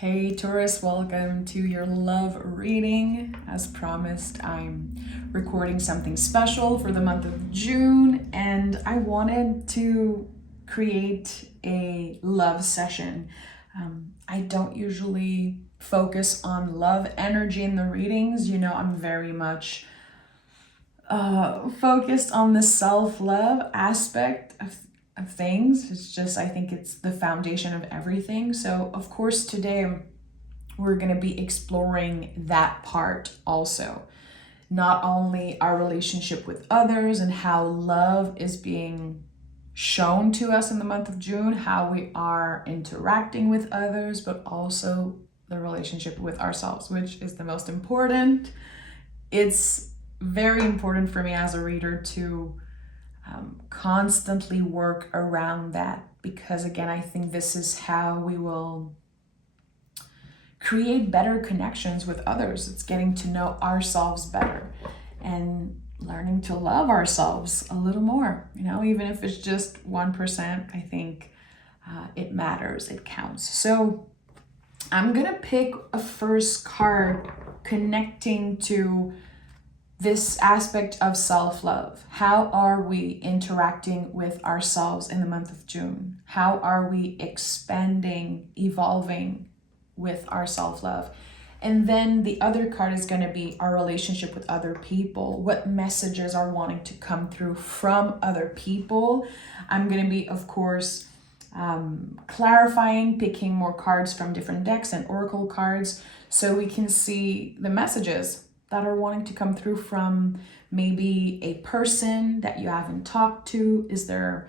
Hey Taurus, welcome to your love reading. As promised, I'm recording something special for the month of June, and I wanted to create a love session. I don't usually focus on love energy in the readings. I'm very much focused on the self-love aspect of things. It's just, I think it's the foundation of everything. So of course today we're going to be exploring that part also. Not only our relationship with others and how love is being shown to us in the month of June, how we are interacting with others, but also the relationship with ourselves, which is the most important. It's very important for me as a reader to constantly work around that, because again, I think this is how we will create better connections with others. It's getting to know ourselves better and learning to love ourselves a little more, even if it's just 1%, I think it matters, it counts. So I'm gonna pick a first card connecting to this aspect of self-love. How are we interacting with ourselves in the month of June? How are we expanding, evolving with our self-love? And then the other card is going to be our relationship with other people. What messages are wanting to come through from other people? I'm going to be, of course, clarifying, picking more cards from different decks and oracle cards so we can see the messages that are wanting to come through from maybe a person that you haven't talked to. Is there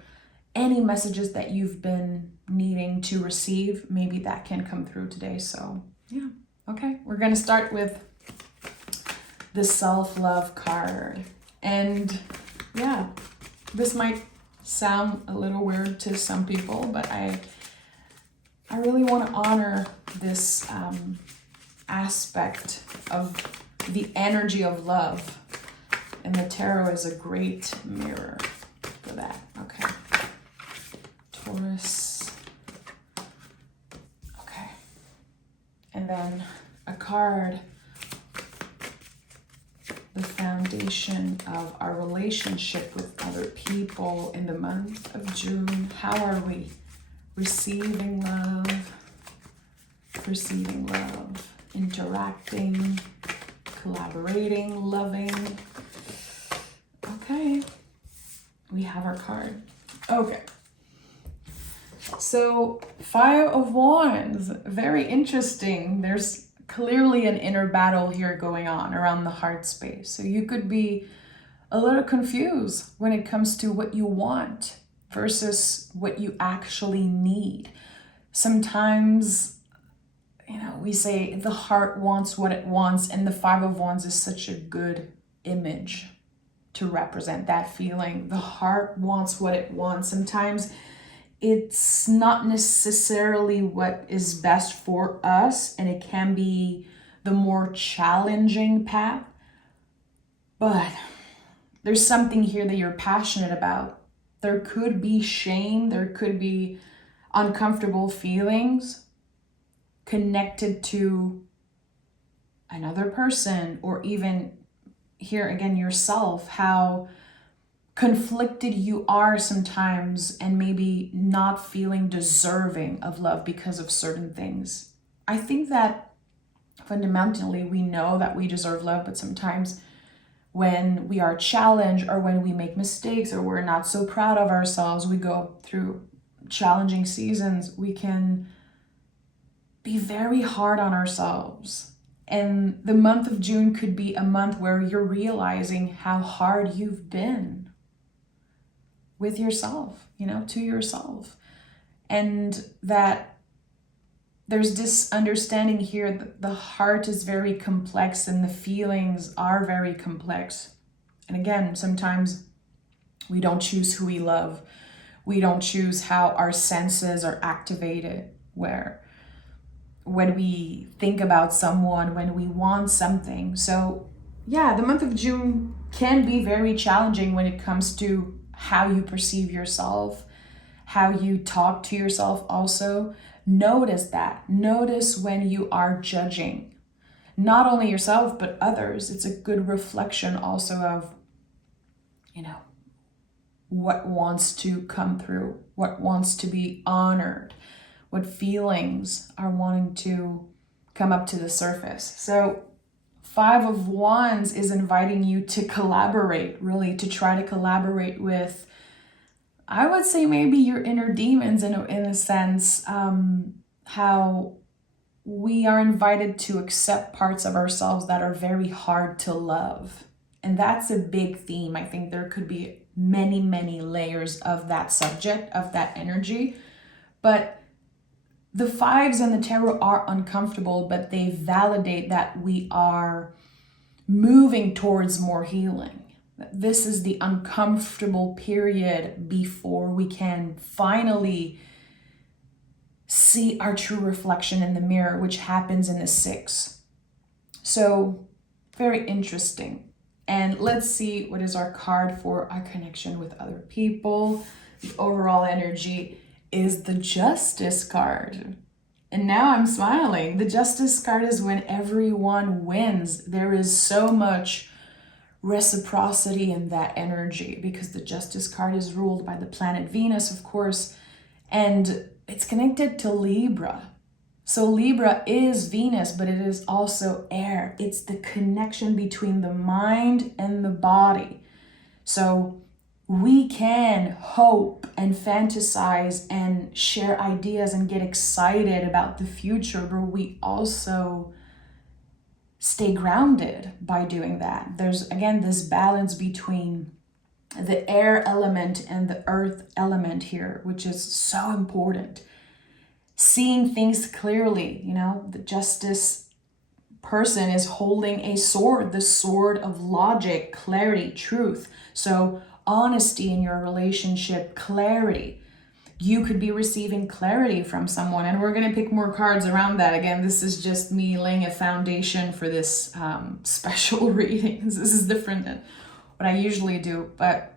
any messages that you've been needing to receive? Maybe that can come through today. So yeah, okay. We're gonna start with the self-love card. And yeah, this might sound a little weird to some people, but I really want to honor this aspect of the energy of love, and the tarot is a great mirror for that. Okay, Taurus. Okay, and then a card, the foundation of our relationship with other people in the month of June. How are we receiving love, interacting, collaborating, loving? Okay, we have our card. Okay, so Five of Wands, very interesting. There's clearly an inner battle here going on around the heart space. So you could be a little confused when it comes to what you want versus what you actually need. Sometimes we say the heart wants what it wants, and the Five of Wands is such a good image to represent that feeling. The heart wants what it wants. Sometimes it's not necessarily what is best for us, and it can be the more challenging path. But there's something here that you're passionate about. There could be shame, there could be uncomfortable feelings connected to another person, or even here again yourself, how conflicted you are sometimes and maybe not feeling deserving of love because of certain things. I think that fundamentally we know that we deserve love, but sometimes when we are challenged or when we make mistakes or we're not so proud of ourselves, we go through challenging seasons, we can be very hard on ourselves. And the month of June could be a month where you're realizing how hard you've been with yourself, to yourself. And that there's this understanding here that the heart is very complex and the feelings are very complex. And again, sometimes we don't choose who we love. We don't choose how our senses are activated, when we think about someone, when we want something. So yeah, the month of June can be very challenging when it comes to how you perceive yourself, how you talk to yourself also. Notice that. Notice when you are judging, not only yourself, but others. It's a good reflection also of, what wants to come through, what wants to be honored, what feelings are wanting to come up to the surface. So 5 of Wands is inviting you to collaborate, really, to try to collaborate with, I would say, maybe your inner demons in a sense, how we are invited to accept parts of ourselves that are very hard to love. And that's a big theme. I think there could be many, many layers of that subject, of that energy. But the 5s and the tarot are uncomfortable, but they validate that we are moving towards more healing. This is the uncomfortable period before we can finally see our true reflection in the mirror, which happens in the 6. So very interesting. And let's see what is our card for our connection with other people. The overall energy is the Justice card. And now I'm smiling. The Justice card is when everyone wins. There is so much reciprocity in that energy because the Justice card is ruled by the planet Venus, of course, and it's connected to Libra. So Libra is Venus, but it is also air. It's the connection between the mind and the body. So we can hope and fantasize and share ideas and get excited about the future, but we also stay grounded by doing that. There's, again, this balance between the air element and the earth element here, which is so important. Seeing things clearly, the Justice person is holding a sword, the sword of logic, clarity, truth. So honesty in your relationship, clarity. You could be receiving clarity from someone, and we're going to pick more cards around that. Again, this is just me laying a foundation for this special reading. This is different than what I usually do, but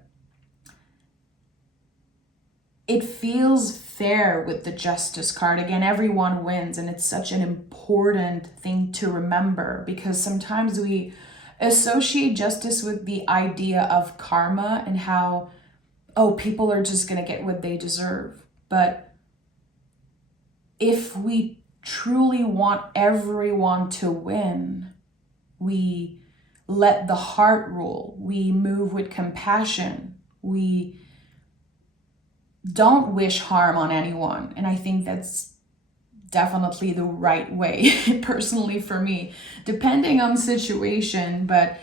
it feels fair with the Justice card. Again, everyone wins, and it's such an important thing to remember because sometimes we associate justice with the idea of karma and how, people are just going to get what they deserve. But if we truly want everyone to win, we let the heart rule. We move with compassion. We don't wish harm on anyone. And I think that's definitely the right way, personally for me, depending on the situation. But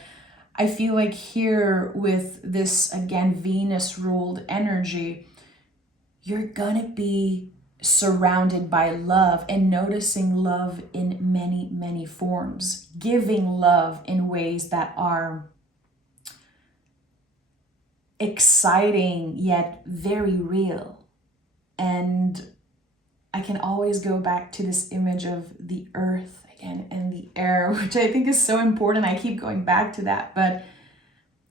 I feel like here with this, again, Venus ruled energy, you're gonna be surrounded by love and noticing love in many, many forms, giving love in ways that are exciting yet very real. And I can always go back to this image of the earth again and the air, which I think is so important. I keep going back to that, but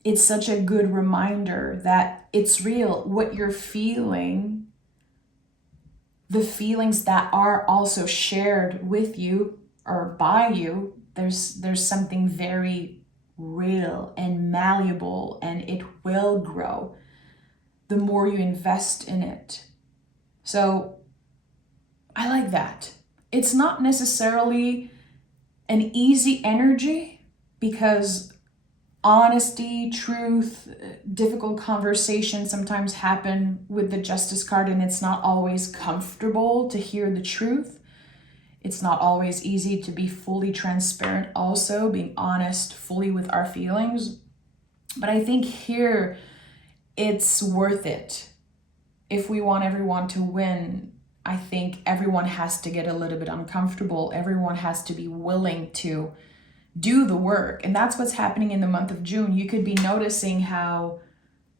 it's such a good reminder that it's real. What you're feeling, the feelings that are also shared with you or by you, there's something very real and malleable, and it will grow the more you invest in it. So I like that. It's not necessarily an easy energy because honesty, truth, difficult conversations sometimes happen with the Justice card, and it's not always comfortable to hear the truth. It's not always easy to be fully transparent, also being honest fully with our feelings. But I think here it's worth it. If we want everyone to win, I think everyone has to get a little bit uncomfortable. Everyone has to be willing to do the work. And that's what's happening in the month of June. You could be noticing how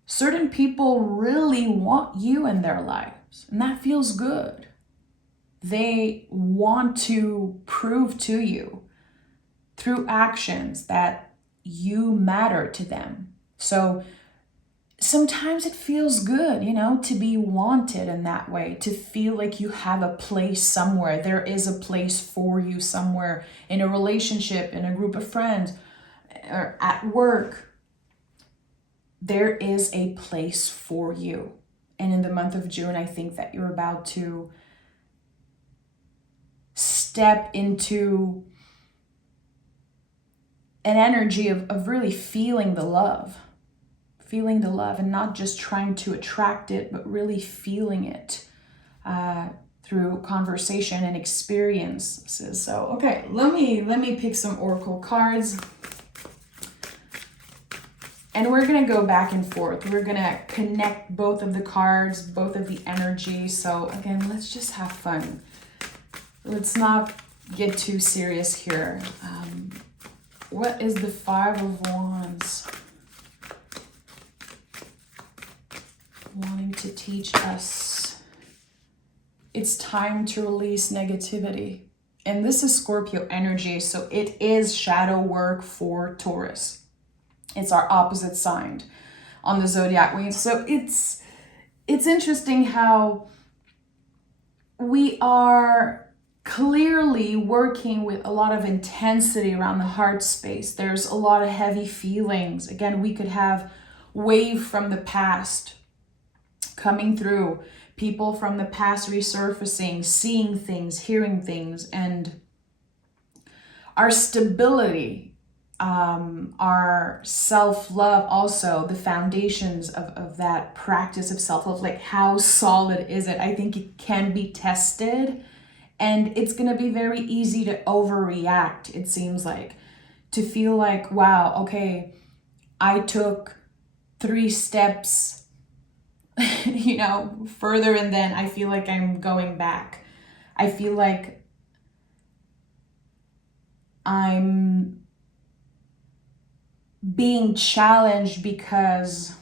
certain people really want you in their lives, and that feels good. They want to prove to you through actions that you matter to them. So sometimes it feels good, you know, to be wanted in that way, to feel like you have a place somewhere. There is a place for you somewhere in a relationship, in a group of friends, or at work. There is a place for you. And in the month of June, I think that you're about to step into an energy of really feeling the love and not just trying to attract it, but really feeling it through conversation and experiences. So, okay, let me pick some oracle cards. And we're going to go back and forth. We're going to connect both of the cards, both of the energy. So again, let's just have fun. Let's not get too serious here. What is the Five of Wands wanting to teach us? It's time to release negativity. And this is Scorpio energy, so it is shadow work for Taurus. It's our opposite sign on the zodiac wheel. So it's interesting how we are clearly working with a lot of intensity around the heart space. There's a lot of heavy feelings. Again, we could have wave from the past coming through, people from the past resurfacing, seeing things, hearing things, and our stability, our self-love, also the foundations of that practice of self-love, like how solid is it? I think it can be tested, and it's going to be very easy to overreact, it seems like, to feel like, wow, okay, I took 3 steps, you know, further, and then I feel like I'm going back. I feel like I'm being challenged because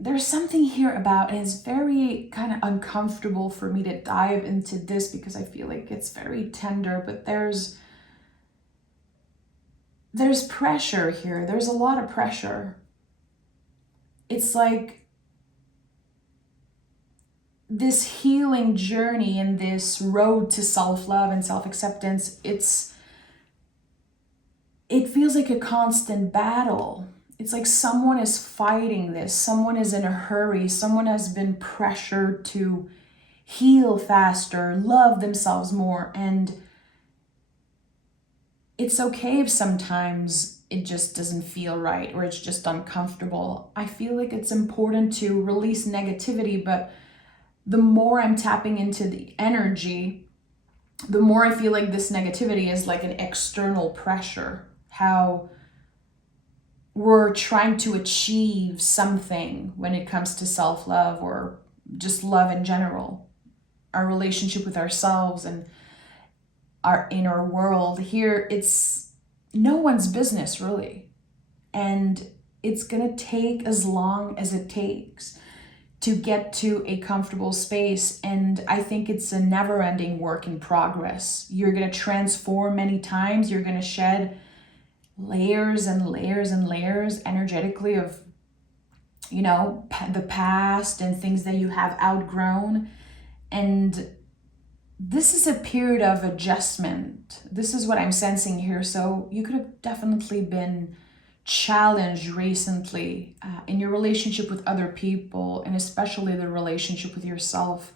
there's something here about, and it's very kind of uncomfortable for me to dive into this because I feel like it's very tender, but there's pressure here. There's a lot of pressure. It's like this healing journey and this road to self-love and self-acceptance, it feels like a constant battle. It's like someone is fighting this. Someone is in a hurry. Someone has been pressured to heal faster, love themselves more. And it's okay if sometimes it just doesn't feel right or it's just uncomfortable. I feel like it's important to release negativity, but the more I'm tapping into the energy, the more I feel like this negativity is like an external pressure. How we're trying to achieve something when it comes to self-love or just love in general. Our relationship with ourselves and our inner world. Here, it's no one's business, really. And it's going to take as long as it takes to get to a comfortable space. And I think it's a never-ending work in progress. You're going to transform many times. You're going to shed layers and layers and layers energetically of, you know, the past and things that you have outgrown. And this is a period of adjustment. This is what I'm sensing here. So you could have definitely been challenged recently in your relationship with other people, and especially the relationship with yourself.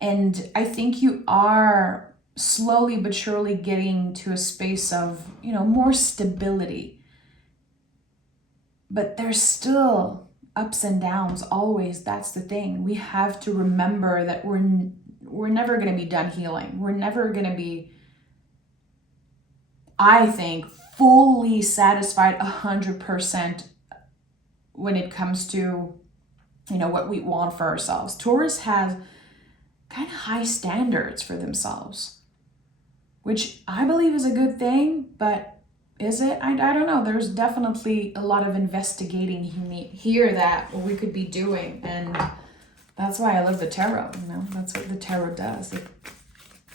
And I think you are slowly but surely getting to a space of, you know, more stability. But there's still ups and downs always. That's the thing. We have to remember that we're never going to be done healing. We're never going to be, I think, fully satisfied 100% when it comes to, you know, what we want for ourselves. Taurus has kind of high standards for themselves, which I believe is a good thing, but is it? I don't know. There's definitely a lot of investigating here that we could be doing, and that's why I love the tarot. You know, that's what the tarot does. It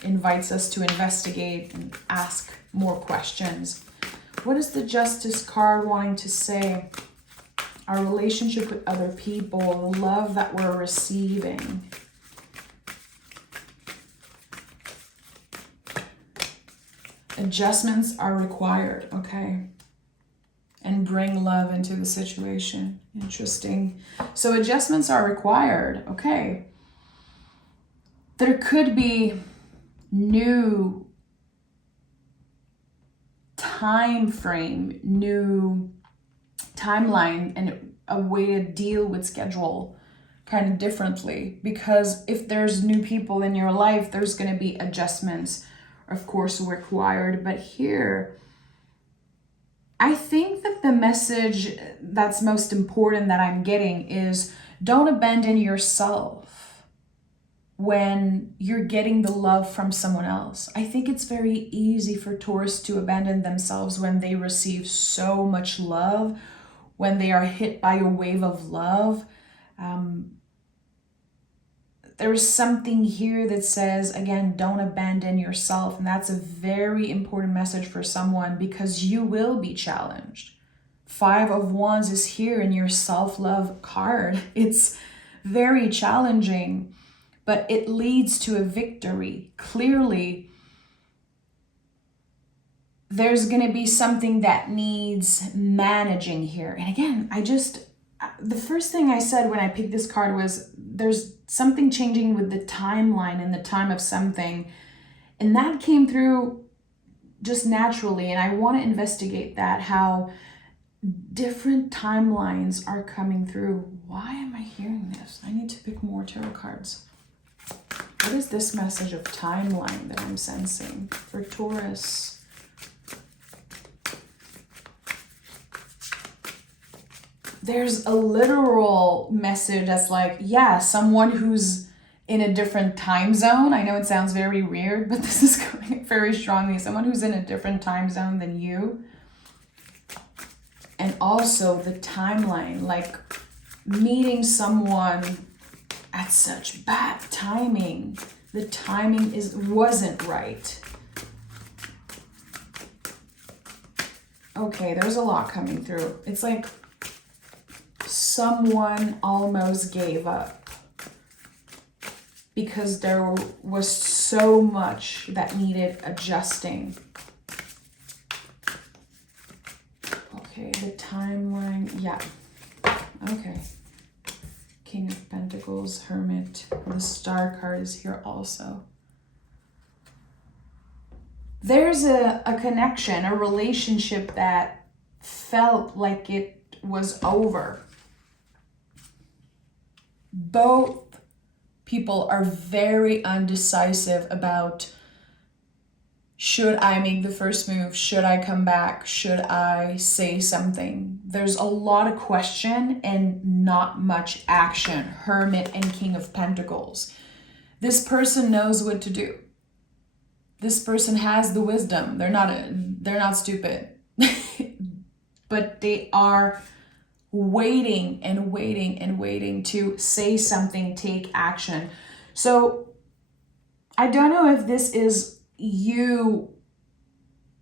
invites us to investigate and ask more questions. What is the Justice card wanting to say? Our relationship with other people, the love that we're receiving. Adjustments are required, okay? And bring love into the situation. Interesting. So adjustments are required, okay? There could be new time frame, new timeline, and a way to deal with schedule kind of differently. Because if there's new people in your life, there's going to be adjustments, of course, required. But here, I think that the message that's most important that I'm getting is don't abandon yourself when you're getting the love from someone else. I think it's very easy for Taurus to abandon themselves when they receive so much love, when they are hit by a wave of love. There is something here that says, again, don't abandon yourself. And that's a very important message for someone because you will be challenged. 5 of Wands is here in your self-love card. It's very challenging, but it leads to a victory. Clearly, there's going to be something that needs managing here. And again, the first thing I said when I picked this card was there's something changing with the timeline and the time of something. And that came through just naturally. And I want to investigate that, how different timelines are coming through. Why am I hearing this? I need to pick more tarot cards. What is this message of timeline that I'm sensing for Taurus? There's a literal message that's like, yeah, someone who's in a different time zone. I know it sounds very weird, but this is coming very strongly. Someone who's in a different time zone than you. And also the timeline, like meeting someone at such bad timing. The timing wasn't right. Okay, there's a lot coming through. It's like someone almost gave up because there was so much that needed adjusting. Okay, the timeline, yeah. Okay. King of Pentacles, Hermit. The Star card is here also. There's a connection, a relationship that felt like it was over. Both people are very undecisive about, should I make the first move? Should I come back? Should I say something? There's a lot of question and not much action. Hermit and King of Pentacles. This person knows what to do. This person has the wisdom. They're not stupid. But they are waiting and waiting and waiting to say something, take action. So I don't know if this is you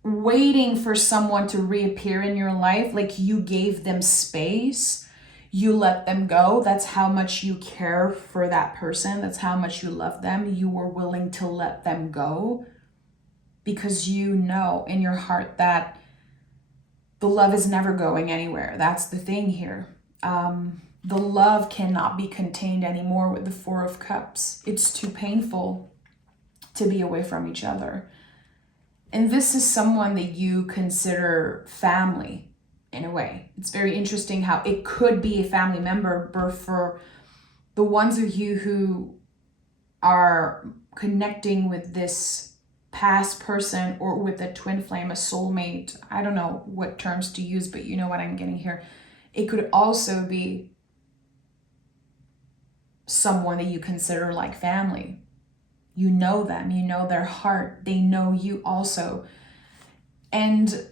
waiting for someone to reappear in your life, like you gave them space, you let them go. That's how much you care for that person. That's how much you love them. You were willing to let them go because you know in your heart that the love is never going anywhere. That's the thing here. The love cannot be contained anymore with the 4 of Cups. It's too painful to be away from each other. And this is someone that you consider family in a way. It's very interesting how it could be a family member, but for the ones of you who are connecting with this past person or with a twin flame, a soulmate, I don't know what terms to use, but you know what I'm getting here. It could also be someone that you consider like family. You know them, you know their heart, they know you also. And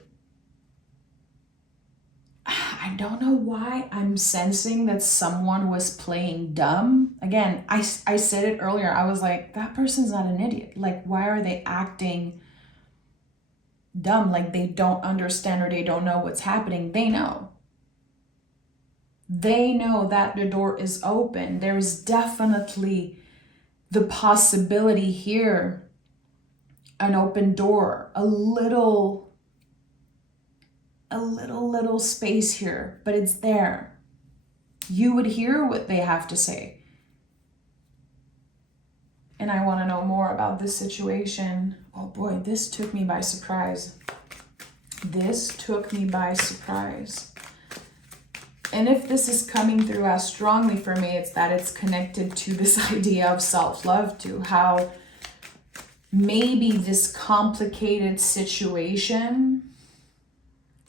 I I don't know why I'm sensing that someone was playing dumb. Again, I said it earlier. I was like, that person's not an idiot. Like, why are they acting dumb? Like they don't understand or they don't know what's happening. They know. They know that the door is open. There is definitely the possibility here, an open door, a little space here, but it's there. You would hear what they have to say. And I want to know more about this situation. Oh boy, this took me by surprise. This took me by surprise. And if this is coming through as strongly for me, it's that it's connected to this idea of self-love, to how maybe this complicated situation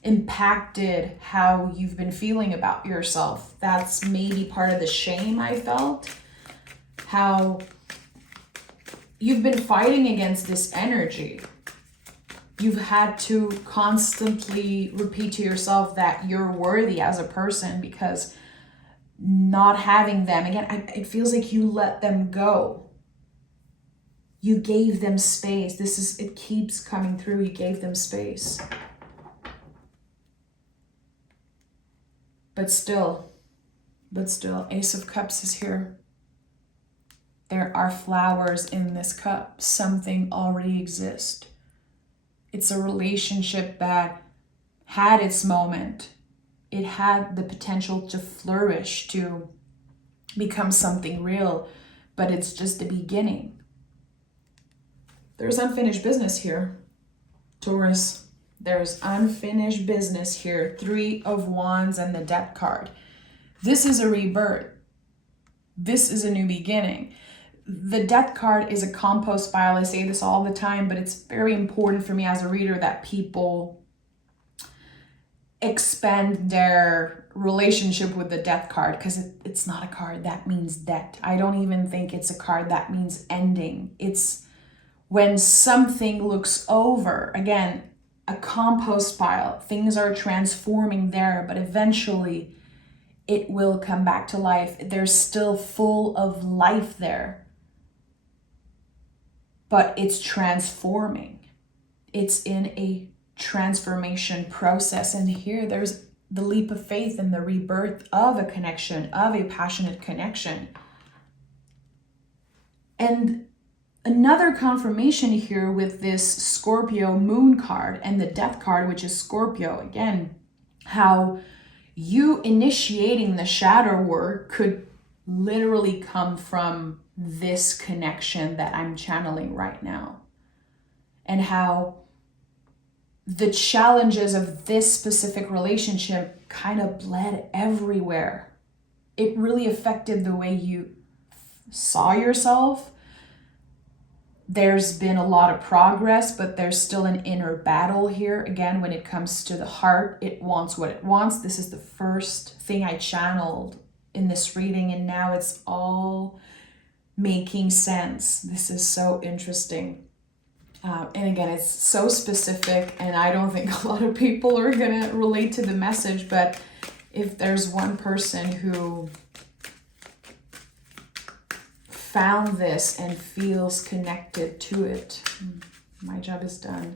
impacted how you've been feeling about yourself. That's maybe part of the shame I felt. How you've been fighting against this energy. You've had to constantly repeat to yourself that you're worthy as a person, because not having them, again, it feels like you let them go. You gave them space. It keeps coming through. You gave them space. But still, Ace of Cups is here. There are flowers in this cup. Something already exists. It's a relationship that had its moment. It had the potential to flourish, to become something real, but it's just the beginning. There's unfinished business here, Taurus. There's unfinished business here. 3 of Wands and the Death card. This is a rebirth. This is a new beginning. The Death card is a compost pile. I say this all the time, but it's very important for me as a reader that people expand their relationship with the Death card, because it's not a card that means death. I don't even think it's a card that means ending. It's when something looks over. Again, a compost pile. Things are transforming there, but eventually it will come back to life. There's still full of life there, but it's transforming. It's in a transformation process. And here there's the leap of faith and the rebirth of a connection, of a passionate connection. And another confirmation here with this Scorpio moon card and the Death card, which is Scorpio. Again, how you initiating the shadow work could literally come from this connection that I'm channeling right now. And how the challenges of this specific relationship kind of bled everywhere. It really affected the way you saw yourself. There's been a lot of progress, but there's still an inner battle here. Again, when it comes to the heart, it wants what it wants. This is the first thing I channeled in this reading, and now it's all making sense. This is so interesting. And again, it's so specific, and I don't think a lot of people are going to relate to the message, but if there's one person who found this and feels connected to it, my job is done.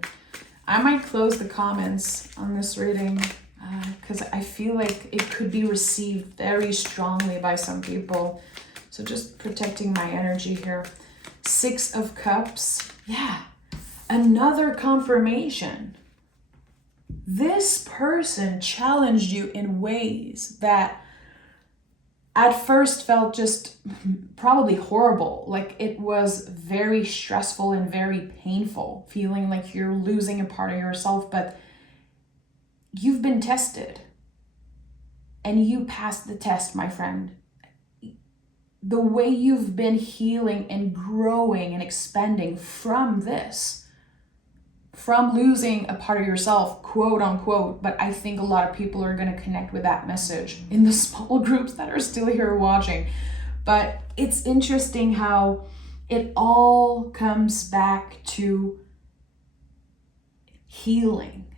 I might close the comments on this reading because I feel like it could be received very strongly by some people. So just protecting my energy here. 6 of Cups. Yeah. Another confirmation. This person challenged you in ways that at first felt just probably horrible. Like it was very stressful and very painful, feeling like you're losing a part of yourself, but you've been tested and you passed the test, my friend. The way you've been healing and growing and expanding from this, from losing a part of yourself, quote unquote, but I think a lot of people are going to connect with that message in the small groups that are still here watching. But it's interesting how it all comes back to healing.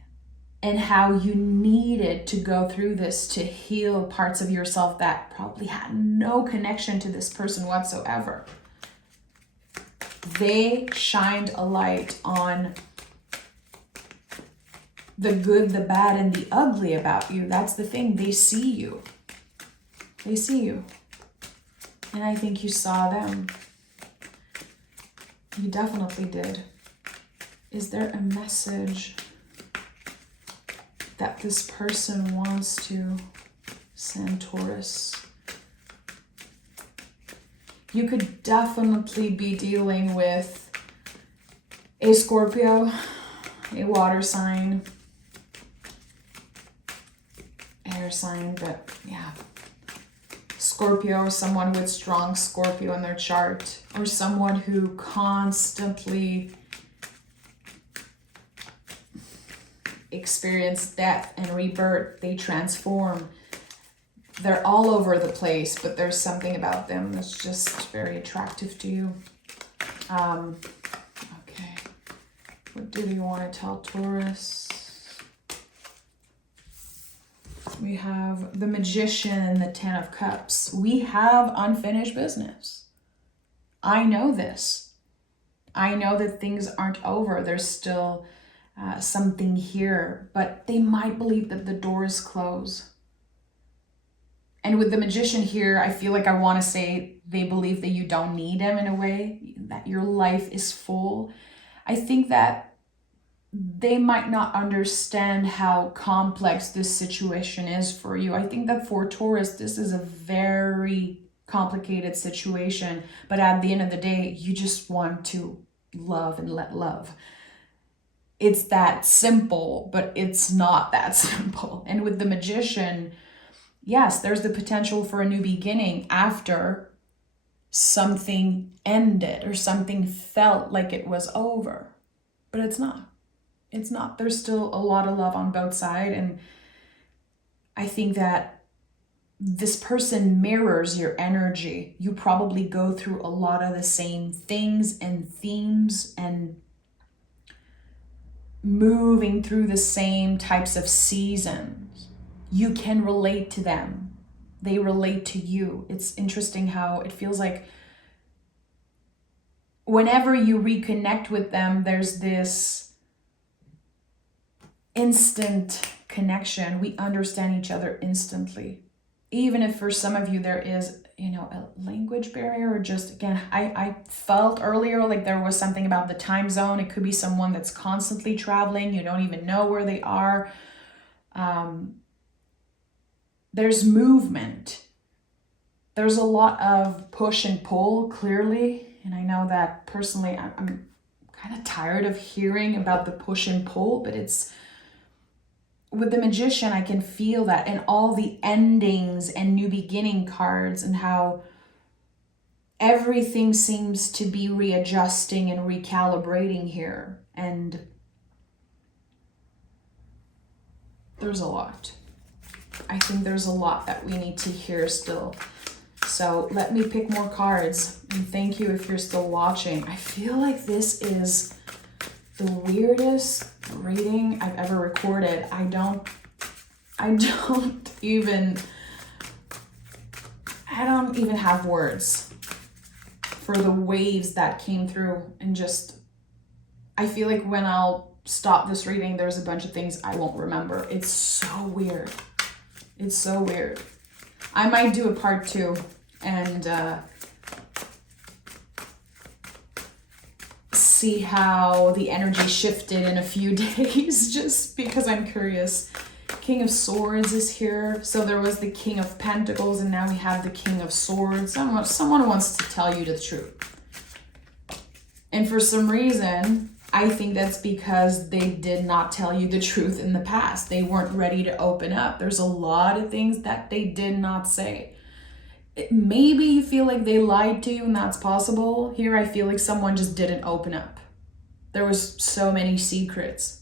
and how you needed to go through this to heal parts of yourself that probably had no connection to this person whatsoever. They shined a light on the good, the bad, and the ugly about you. That's the thing. They see you. They see you. And I think you saw them. You definitely did. Is there a message that this person wants to send, Taurus? You could definitely be dealing with a Scorpio, a water sign, air sign, but yeah. Scorpio, or someone with strong Scorpio in their chart, or someone who constantly experience death and rebirth. They transform. They're all over the place, but there's something about them that's just very attractive to you. Okay. What do we want to tell Taurus? We have the Magician and the Ten of Cups. We have unfinished business. I know this. I know that things aren't over. There's still something here, but they might believe that the door is closed. And with the Magician here, I feel like I want to say they believe that you don't need him in a way, that your life is full. I think that they might not understand how complex this situation is for you. I think that for Taurus, this is a very complicated situation, but at the end of the day, you just want to love and let love. It's that simple, but it's not that simple. And with the Magician, yes, there's the potential for a new beginning after something ended or something felt like it was over, but it's not. It's not. There's still a lot of love on both sides. And I think that this person mirrors your energy. You probably go through a lot of the same things and themes and moving through the same types of seasons. You can relate to them. They relate to you. It's interesting how it feels like whenever you reconnect with them, there's this instant connection. We understand each other instantly. Even if for some of you there is, a language barrier, or just, again, I felt earlier like there was something about the time zone. It could be someone that's constantly traveling. You don't even know where they are. There's movement. There's a lot of push and pull, clearly. And I know that personally, I'm kind of tired of hearing about the push and pull, but it's, with the Magician, I can feel that, and all the endings and new beginning cards, and how everything seems to be readjusting and recalibrating here. And there's a lot. I think there's a lot that we need to hear still. So let me pick more cards. And thank you if you're still watching. I feel like this is the weirdest reading I've ever recorded. I don't even have words for the waves that came through, and just, I feel like when I'll stop this reading, there's a bunch of things I won't remember. It's so weird. It's so weird. I might do a part 2 and see how the energy shifted in a few days, just because I'm curious. King of Swords is here. So there was the King of Pentacles, and now we have the King of Swords. Someone wants to tell you the truth. And for some reason, I think that's because they did not tell you the truth in the past. They weren't ready to open up. There's a lot of things that they did not say. Maybe you feel like they lied to you, and that's possible. Here, I feel like someone just didn't open up. There was so many secrets.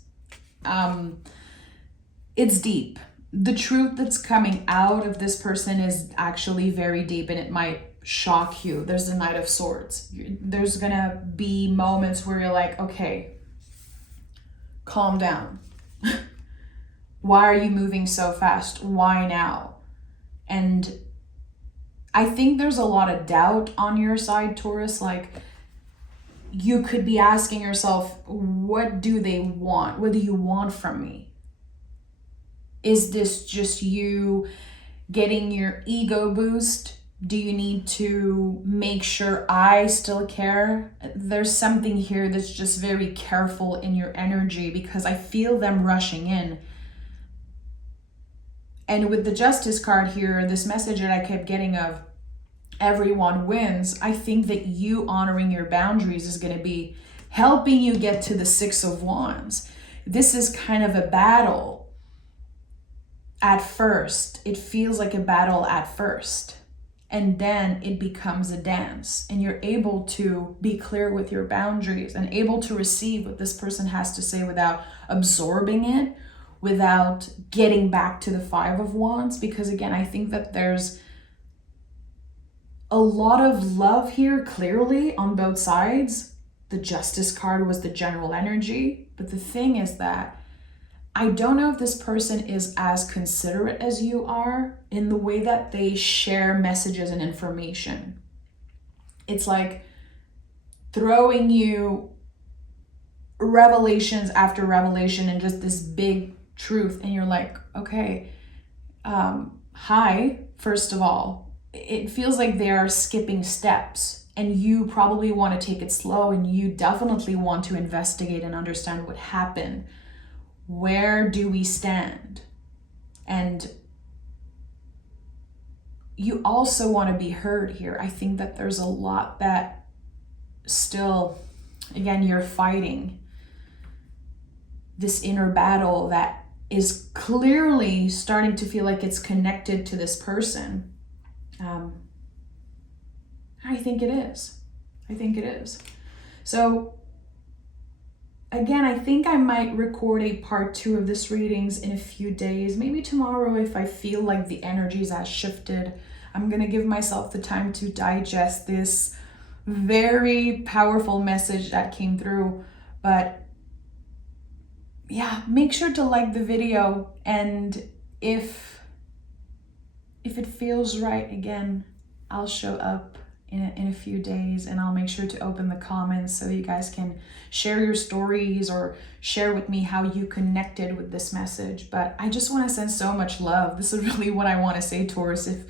It's deep. The truth that's coming out of this person is actually very deep, and it might shock you. There's the Knight of Swords. There's gonna be moments where you're like, okay, calm down. Why are you moving so fast? Why now? And I think there's a lot of doubt on your side, Taurus. Like, you could be asking yourself, what do they want? What do you want from me? Is this just you getting your ego boost? Do you need to make sure I still care? There's something here that's just very careful in your energy, because I feel them rushing in. And with the Justice card here, this message that I kept getting of everyone wins, I think that you honoring your boundaries is going to be helping you get to the Six of Wands. This is kind of a battle at first. It feels like a battle at first. And then it becomes a dance, and you're able to be clear with your boundaries and able to receive what this person has to say without absorbing it, without getting back to the Five of Wands. Because again, I think that there's a lot of love here, clearly, on both sides. The Justice card was the general energy. But the thing is that I don't know if this person is as considerate as you are in the way that they share messages and information. It's like throwing you revelations after revelation and just this big truth. And you're like, okay, hi, first of all. It feels like they are skipping steps, and you probably want to take it slow, and you definitely want to investigate and understand what happened. Where do we stand? And you also want to be heard here. I think that there's a lot that still, again, you're fighting this inner battle that is clearly starting to feel like it's connected to this person. I think it is. I think it is. So again, I think I might record a part 2 of this readings in a few days, maybe tomorrow if I feel like the energies have shifted. I'm going to give myself the time to digest this very powerful message that came through. But yeah, make sure to like the video, and if it feels right, again, I'll show up in a few days, and I'll make sure to open the comments so you guys can share your stories or share with me how you connected with this message. But I just want to send so much love. This is really what I want to say, Taurus. If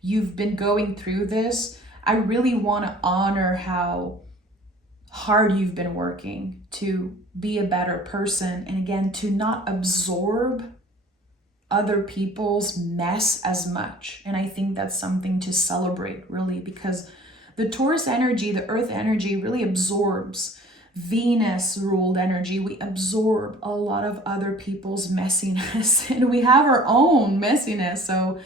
you've been going through this, I really want to honor how hard you've been working to be a better person, and again, to not absorb other people's mess as much. And I think that's something to celebrate, really, because the Taurus energy, the earth energy, really absorbs Venus ruled energy. We absorb a lot of other people's messiness, and we have our own messiness, so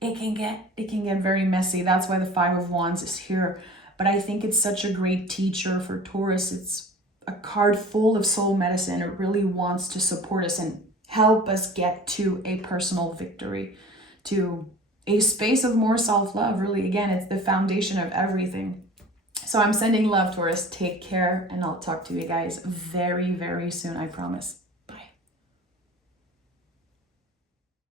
it can get very messy. That's why the Five of Wands is here. But I think it's such a great teacher for Taurus. It's a card full of soul medicine. It really wants to support us and help us get to a personal victory, to a space of more self-love. Really, again, it's the foundation of everything. So I'm sending love, Taurus. Take care, and I'll talk to you guys very, very soon, I promise.